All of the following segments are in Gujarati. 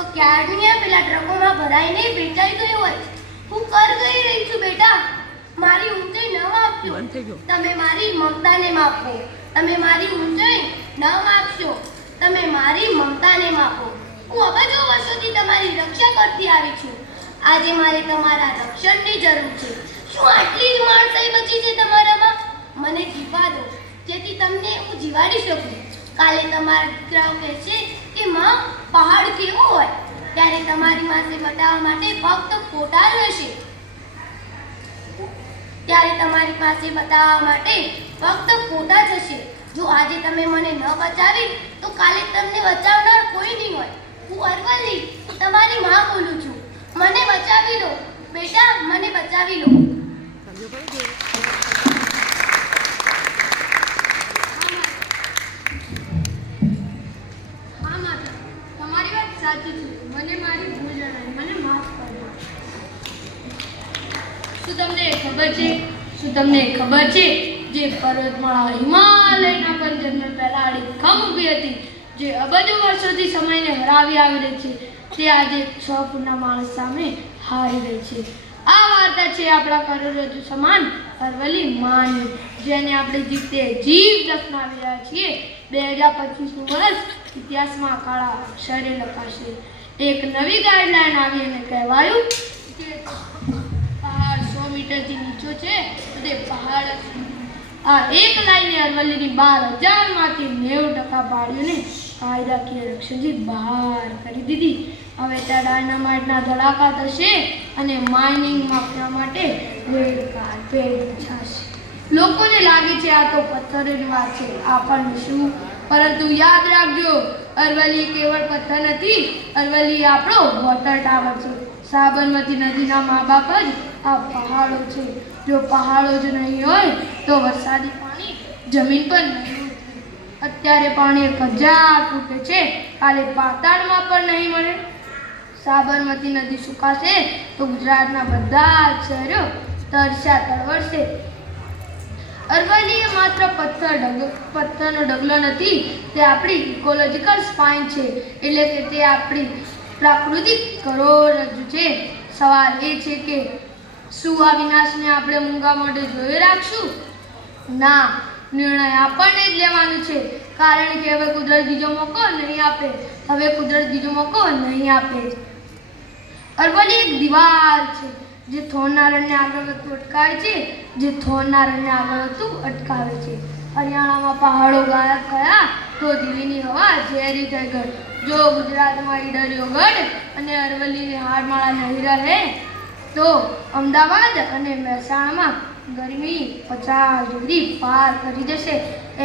તો ક્યારની પેલા ટ્રકોમાં ભરાઈને વેચાઈ ગઈ હોય. હું કર ગઈ રહી છું બેટા. મારી ઊંચાઈ ન માપજો. તમે મારી મમતાને માપો. તમે મારી ઊંચાઈ ન માપશો. તમે મારી મમતાને માપો. હું અબજો વર્ષોથી તમારી રક્ષા કરતી આવી છું. આજે મારે તમારા રક્ષણની જરૂર છે. શું આટલી જ માણસાઈ બચી છે તમારામાં? મને જીવવા દો, જેથી તમને હું જીવાડી શકું. કાલે તમારા દીકરાઓ કહેશે કે માં પહાડ કેવો હોય, ત્યારે તમારી પાસે બતાવવા માટે ફક્ત ફોટા રહેશે. ત્યારે તમારી પાસે બતાવવા માટે ફક્ત ફોટા જ હશે. જો આજે તમે મને ન બચાવી તો કાલે તમને બચાવનાર કોઈ નહીં હોય. હું અરવલ્લી તમારી માં બોલું છું. મને બચાવી લો બેટા, મને બચાવી લો. હા માતા, તમારી વાત સાચી છે. મને મારી ભૂલ જણાવી, મને માફ કરજો. શું તમને ખબર છે જે પર્વતમાળા હિમાલયના પંજરમાં પહેલા અડીખમ ઊભી હતી, જે અબજો વર્ષોથી સમયને હરાવી આવી રહી છે, તે આજે 6 ફૂટના માણસ સામે હારી રહી છે. આ વાર્તા છે આપણા કરોડરજ્જુ સમાન અરવલ્લી માની, જેને આપણે જીતે જીવ દફનાવી રહ્યા છીએ. 2025નું વર્ષ ઇતિહાસમાં કાળા અક્ષરે લખાશે. એક નવી ગાઈડલાઈન આવી અને કહેવાયું કે પહાડ 100 મીટરથી નીચો છે તો તે પહાડ જ. આ એક લાઈને અરવલ્લીની 12,000માંથી 90% પહાડીઓને કાયદાકીય રક્ષણથી બહાર કરી દીધી. હવે ત્યાં ડાયનામાઇટના ધડાકા થશે અને માઇનિંગ માફિયા માટે રેડ કાર્પેટ બિછાશે. લોકોને લાગે છે આ તો પથ્થરની વાત છે, આપણને શું? પરંતુ યાદ રાખજો, અરવલ્લી કેવળ પથ્થર નથી, અરવલ્લી આપણો વોટર ટાવર છે. સાબરમતી નદીના મા બાપ જ આ પહાડો છે. જો પહાડો જ નહીં હોય તો વરસાદી પાણી જમીન પર નહીં. અત્યારે પાણી 1000 ફૂટે છે, કાલે પાતાળમાં પણ નહીં મળે. સાબરમતી નદી સુકાશે તો ગુજરાતના બધા જ શહેરો તરસ્યા તળવળશે. અરવલ્લી એ માત્ર પથ્થરનો ઢગલો નથી, તે આપણી ઇકોલોજીકલ સ્પાઇન છે. એટલે કે તે આપણી પ્રાકૃતિક કરોડરજ્જુ છે. સવાલ એ છે કે શું આ વિનાશને આપણે મૂંગા મોઢે જોઈ રાખશું? ના, નિર્ણય આપણને જ લેવાનો છે. કારણ કે હવે કુદરત બીજો મોકો નહીં આપે. અરવલ્લી એક દિવાલ છે જે થોરના રણને આગળ વધતું અટકાવે છે, હરિયાણામાં પહાડો ગાયબ થયા તો દિલ્હીની હવા ઝેરી થઈ ગઈ. જો ગુજરાતમાં ઈડરિયો ગઢ અને અરવલ્લીની હારમાળા નહીં રહે તો અમદાવાદ અને મહેસાણામાં ગરમી 50 ડિગ્રી પાર કરી જશે.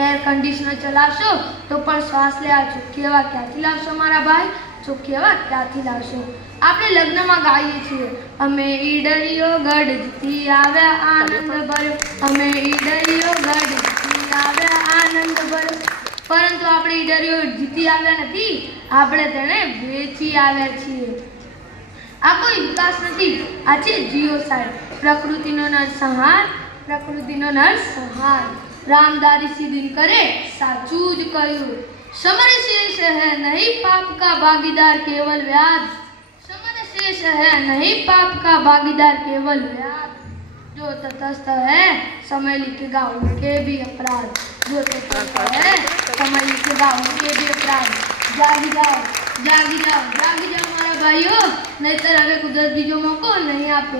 એર કન્ડિશનર ચલાવશો તો પણ શ્વાસ લેવા ચોખ્ખી હવા ક્યાંથી લાવશો મારા ભાઈ? ચોખ્ખી હવા ક્યાંથી લાવશો? આપણે લગ્નમાં ગાઈએ છીએ, અમે ઈડરિયો ગઢ જીતી આવ્યા આનંદ ભર્યો, અમે ઈડરિયો ગઢ જીતી આવ્યા આનંદ ભર્યો. પરંતુ આપણે ઈડરિયો જીતી આવ્યા નથી, આપણે તેને વેચી આવ્યા છીએ. આ કોઈ વિકાસ નથી, આ છે જીઓસાઇડ, પ્રકૃતિનો નરસંહાર. રામદારી દિનકરે સાચું જ કહ્યું. समरशेष है नहीं पाप का भागीदार केवल व्याज. समरशेष है नहीं पाप का भागीदार केवल व्याज. जो तटस्थ है समय लिखेगा उनके भी अपराध. जागी जाओ मारा भाइयों, नहींतर હવે કુદરત બીજો મોકો નહીં આપે.